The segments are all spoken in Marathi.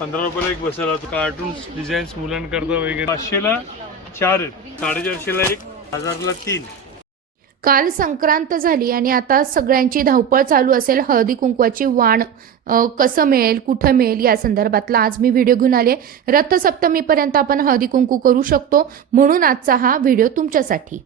पंधरा रुपयाला एक बसेल. कार्टून डिझाईन्स मुलांकरता वगैरे. पाचशेला चार आहेत. साडेचारशेला एक हजारला तीन. काल संक्रांत झाली आणि आता सगळ्यांची धावपळ चालू असेल. हळदी कुंकवाची वाण कसं मिळेल कुठं मिळेल या संदर्भातला आज मी व्हिडिओ घेऊन आले रथसप्तमीपर्यंत आपण हळदी कुंकू करू शकतो. म्हणून आजचा हा व्हिडिओ तुमच्यासाठी.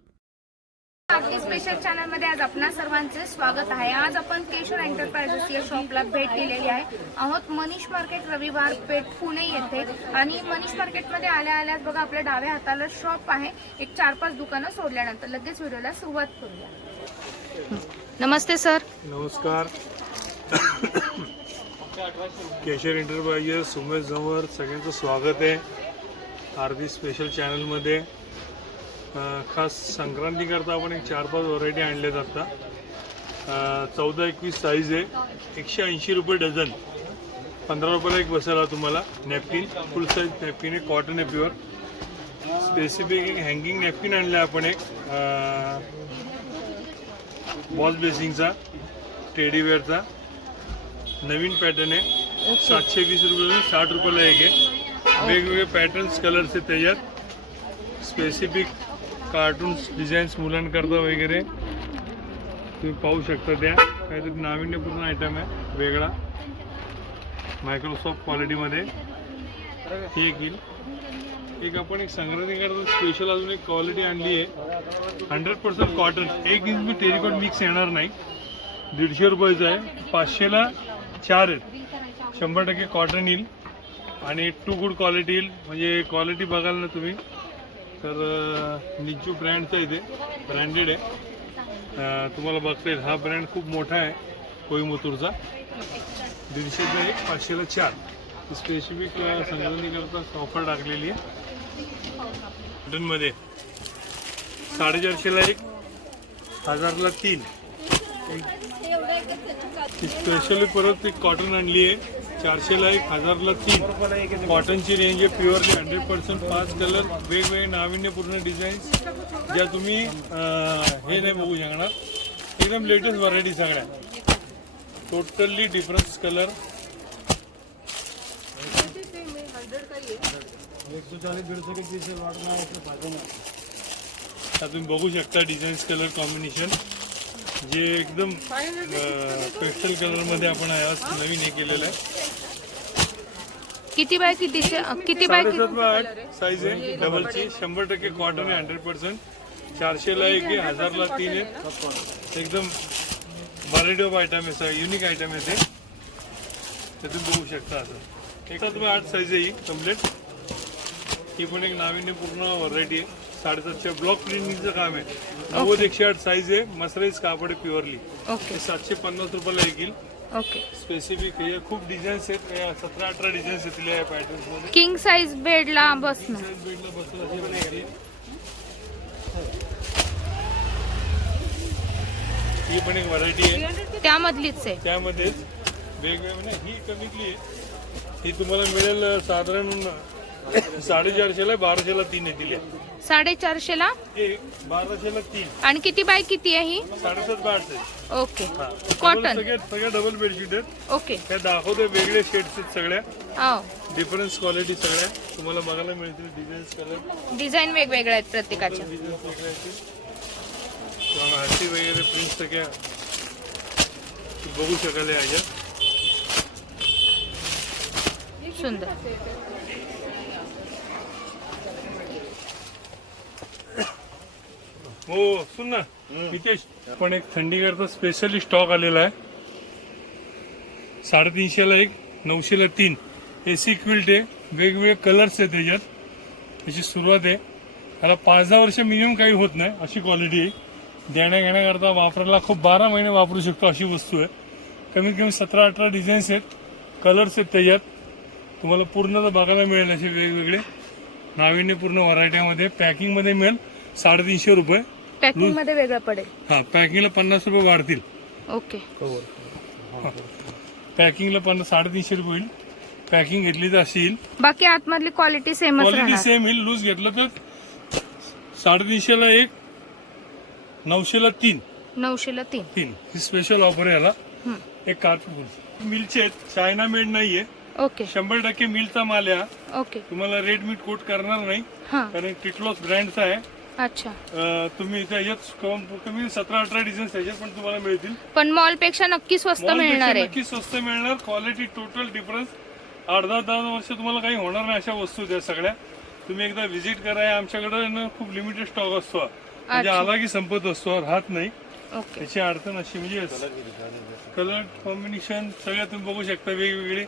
आरती स्पेशल चॅनलमध्ये आज आपणा सर्वांचे स्वागत आहे. आज आपण केशर एंटरप्राइजेस या शॉपला भेट दिलेली आहे. आहोत मनीष मार्केट रविवार पेठ पुणे येथे. आणि मनीष मार्केटमध्ये आल्या आल्यास बघा आपल्या डाव्या हाताला शॉप आहे. एक चार पाच दुकानं सोडल्यानंतर लगेच व्हिडिओला सुरुवात करूया. नमस्ते सर. नमस्कार. केशर एंटरप्राइजेस सुमेश जवळ सगळ्यांचं स्वागत आहे आरती स्पेशल चॅनलमध्ये खास संक्रांतीकरता आपण एक चार पाच व्हरायटी आणल्यात आता. चौदा एकवीस साईज आहे. एकशे ऐंशी रुपये डझन. पंधरा रुपयाला एक बसेल हा तुम्हाला. नॅपकिन फुल साईज नॅपकिन आहे. कॉटन आहे प्युअर स्पेसिफिक एक हँगिंग नॅपकिन आणलं आहे आपण एक. बॉस बेसिंगचा टेडीवेअरचा नवीन पॅटर्न आहे. सातशे वीस रुपये साठ रुपयाला एक आहे. वेगवेगळे पॅटर्न्स कलर्स आहेत त्याच्यात. स्पेसिफिक कार्टून्स डिझाईन्स मुलांकरता वगैरे तुम्ही पाहू शकता त्या. काहीतरी नाविन्यपूर्ण आयटम आहे वेगळा. मायक्रोसॉफ्ट क्वालिटीमध्ये हे एक येईल एक आपण एक संक्रांतीकरता स्पेशल अजून एक क्वालिटी आणली आहे. हंड्रेड पर्सेंट कॉटन एक इंच मी टेरिकॉट मिक्स येणार नाही. दीडशे रुपयाचं आहे. पाचशेला चार आहेत. शंभर टक्के कॉटन येईल. आणि टू गुड क्वालिटी येईल. म्हणजे क्वालिटी बघाल ना तुम्ही. तर निज्जू ब्रँडचं आहे ते. ब्रँडेड आहे. तुम्हाला बघता येईल हा ब्रँड खूप मोठा आहे कोईमुतूरचा. दीडशेचा एक पाचशेला चार. स्पेसिफिक संक्रांतीकरता ऑफर टाकलेली आहे. कॉटनमध्ये साडेचारशेला एक हजारला तीन. स्पेशली परत एक कॉटन आणली आहे. चारशेला एक हजारला तीन. कॉटनची रेंज आहे प्युअरली हंड्रेड पर्सेंट पाच कलर वेगवेगळे नाविन्यपूर्ण डिझाईन्स ज्या तुम्ही हे नाही बघू शकणार. एकदम लेटेस्ट व्हरायटी सगळ्या. टोटली डिफरन्स कलर आता तुम्ही बघू शकता डिझाईन्स कलर कॉम्बिनेशन जे एकदम पेस्टल कलरमध्ये आपण आज नवीन हे केलेलं आहे. किती बाय किती बाय किती बाय आठ साईज आहे? डबलची शंभर टक्के कॉटन आहे हंड्रेड पर्सेंट चारशेला एक आहे हजारला तीन आहे. एकदम व्हरायटी ऑफ आयटम आहे युनिक आयटम आहे ते. तुम्ही बघू शकता असं एका तुम्ही आठ साईज आहे ही कंप्लीट ही पण एक नाविन्यपूर्ण व्हरायटी आहे. साडेसातशे ब्लॉक प्रिंटिंगचं काम आहे. नव्वद एकशे आठ साईज आहे. मसराईज कापड प्युअरली ओके सातशे पन्नास रुपयाला येईल ओके स्पेसिफिक हे खूप डिझाईन्स आहेत. सतरा अठरा डिझाईन्स येतील या पॅटर्न्समध्ये. किंग साईज बेडला बसणं. बेडला बसून अशी बनायची. ही पण एक व्हरायटी आहे. त्यामधलीच आहे. त्यामध्येच वेगवेगळे नाही ही कमीतली आहे. ही तुम्हाला मिळेल अं, साधारण साडेचारशेला बाराशेला तीन येतील या. साडेचारशेला? एक बाराशेला तीन. आणि किती बाय किती आहे ही? साडेसात बारशे ओके. हा. Cotton. सगळ्या सगळ्या डबल बेडशीट आहेत. ओके. त्या दाखवते वेगळे शेड्स आहेत सगळ्या. हो. डिफरन्स क्वालिटी सगळ्या. तुम्हाला बघायला मिळतील डिझाईन्स कलर डिझाईन वेगवेगळ्या आहेत प्रत्येकाच्या. डिझाईन्स वगैरे आहेत. किंवा हाती वगैरे प्रिंट सगळ्या. बघू शकाल या ह्याच्यात सुंदर. हो सुन ना. नितेश पण एक थंडीकरता स्पेशली स्टॉक आलेला आहे. साडेतीनशेला एक नऊशेला तीन. एसी क्विल्ट आहे वेगवेगळे कलर्स आहे त्याच्यात त्याची सुरुवात आहे. त्याला पाच दहा वर्ष मिनिमम काही होत नाही अशी क्वालिटी आहे. देण्या घेण्याकरता वापरायला खूप बारा महिने वापरू शकतो अशी वस्तू आहे. कमीत कमी सतरा अठरा डिझाईन्स आहेत कलर्स आहेत त्याच्यात. तुम्हाला पूर्ण बघायला मिळेल असे वेगवेगळे. नाविन्यपूर्ण व्हरायटीमध्ये पॅकिंगमध्ये मिळेल साडेतीनशे रुपये. पॅकिंगमध्ये वेगळं पडेल. हा पॅकिंगला पन्नास रुपये वाढतील. ओके पॅकिंगला पन्नास साडेतीनशे रुपये होईल. पॅकिंग घेतली तर अशी येईल. बाकी आतमधली क्वालिटी सेमच क्वालिटी राहणार. सेम येईल. लूज घेतलं तर साडेतीनशेला एक नऊशेला तीन. नऊशेला तीन. तीन. ही स्पेशल ऑफर आहे याला. हं. एक कार्टून मिलचे आहेत. चायना मेड नाहीये. ओके शंभर टक्के मिलचा माल आहे हा. ओके तुम्हाला रेड मीट कोट करणार नाही. हा. कारण टिटलॉस ब्रँडचा आहे. अच्छा. अं, तुम्ही त्याच्यात कम- कमी सतरा अठरा डिझाईन त्याच्यात पण तुम्हाला मिळतील. पण मॉलपेक्षा नक्की स्वस्त मिळणार आहे. नक्की स्वस्त मिळणार. क्वालिटी टोटल डिफरन्स अर्धा दहा वर्ष तुम्हाला काही होणार नाही अशा वस्तू त्या सगळ्या. तुम्ही एकदा व्हिजिट करा. आमच्याकडे ना खूप लिमिटेड स्टॉक असतो. हा. म्हणजे. आला की संपत असतो. राहत नाही. ओके. त्याची अडचण अशी म्हणजे कलर कॉम्बिनेशन सगळ्या तुम्ही बघू शकता वेगवेगळे.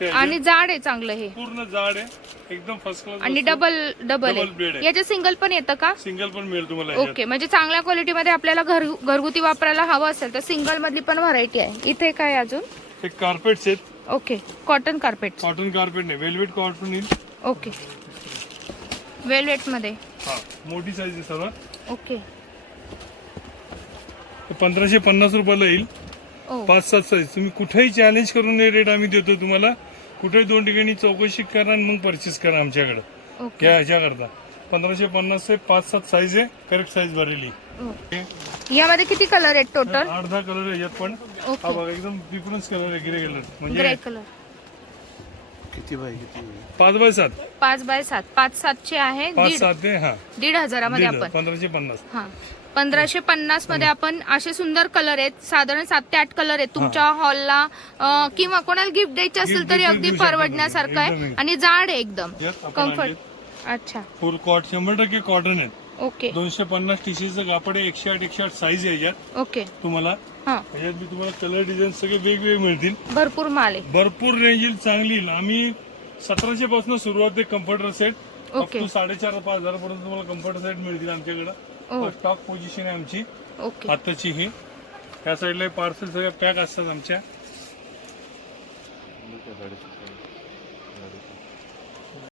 ते आणि जाड आहे चांगलं हे. पूर्ण जाड आहे. एकदम फर्स्ट क्लास आणि डबल डबल Double आहे. आहे. याच्यात सिंगल पण येतं का? सिंगल पण मिळेल तुम्हाला याच्यात. ओके म्हणजे चांगल्या क्वालिटीमध्ये आपल्याला घर घरगुती वापरायला हवं असेल तर सिंगल मधली पण व्हरायटी आहे. इथे काय अजून? हे कार्पेट्स आहेत. Okay cotton carpet cotton carpet नाही वेलवेट कॉटन येईल. ओके वेलवेटमध्ये. हा मोठी साईज आहे सर्वात. ओके पंधराशे पन्नास रुपयाला येईल. ओ पाच सात साईज तुम्ही कुठेही चॅलेंज करून हे रेट आम्ही देतो तुम्हाला. कुठेही दोन ठिकाणी चौकशी करा आणि मग परचेस करा आमच्याकडे. ओके. या ह्याच्याकरता. पंधराशे पन्नास ते पाच सात साईज आहे करेक्ट साईज भरलेली. ओ. यामध्ये किती कलर आहेत टोटल आठ दहा कलर आहे यात पण. हा ओके. बघा एकदम डिफरन्स कलर आहे ग्रे कलर ग्रे म्हणजे कलर किती बाय किती? पाच बाय सात. पाच बाय सात. पाच सातचे आहे पाच दीड. सात ते हा. दीड हजारामध्ये दीड आपण. पंधराशे पन्नास. हा. पंधराशे पन्नासमध्ये आपण असे सुंदर कलर आहेत. साधारण सात ते आठ कलर आहेत. तुमच्या हॉलला किंवा कोणाला गिफ्ट द्यायचे असेल तरी अगदी परवडण्यासारखं आहे. आणि जाड आहे एकदम. कम्फर्ट. अच्छा. फुल कॉट शंभर टक्के कॉटन आहेत. ओके दोनशे पन्नास टीशर्टचं कापड आहे. एकशे आठ एकशे आठ साईज आहे याच्यात. ओके तुम्हाला? हा. याच्यात मी तुम्हाला कलर डिझाईन सगळे वेगवेगळे मिळतील. भरपूर माल आहे. भरपूर रेंज येईल चांगली आम्ही सतराशे पासून सुरुवात आहे कम्फर्टर सेट ओके. साडेचार पाच हजार पर्यंत तुम्हाला कम्फर्टर सेट मिळतील ओ. स्टॉक पोझिशन आहे आमची. ओके आताची ही. ह्या साईडला पार्सल सगळ्या पॅक असतात आमच्या.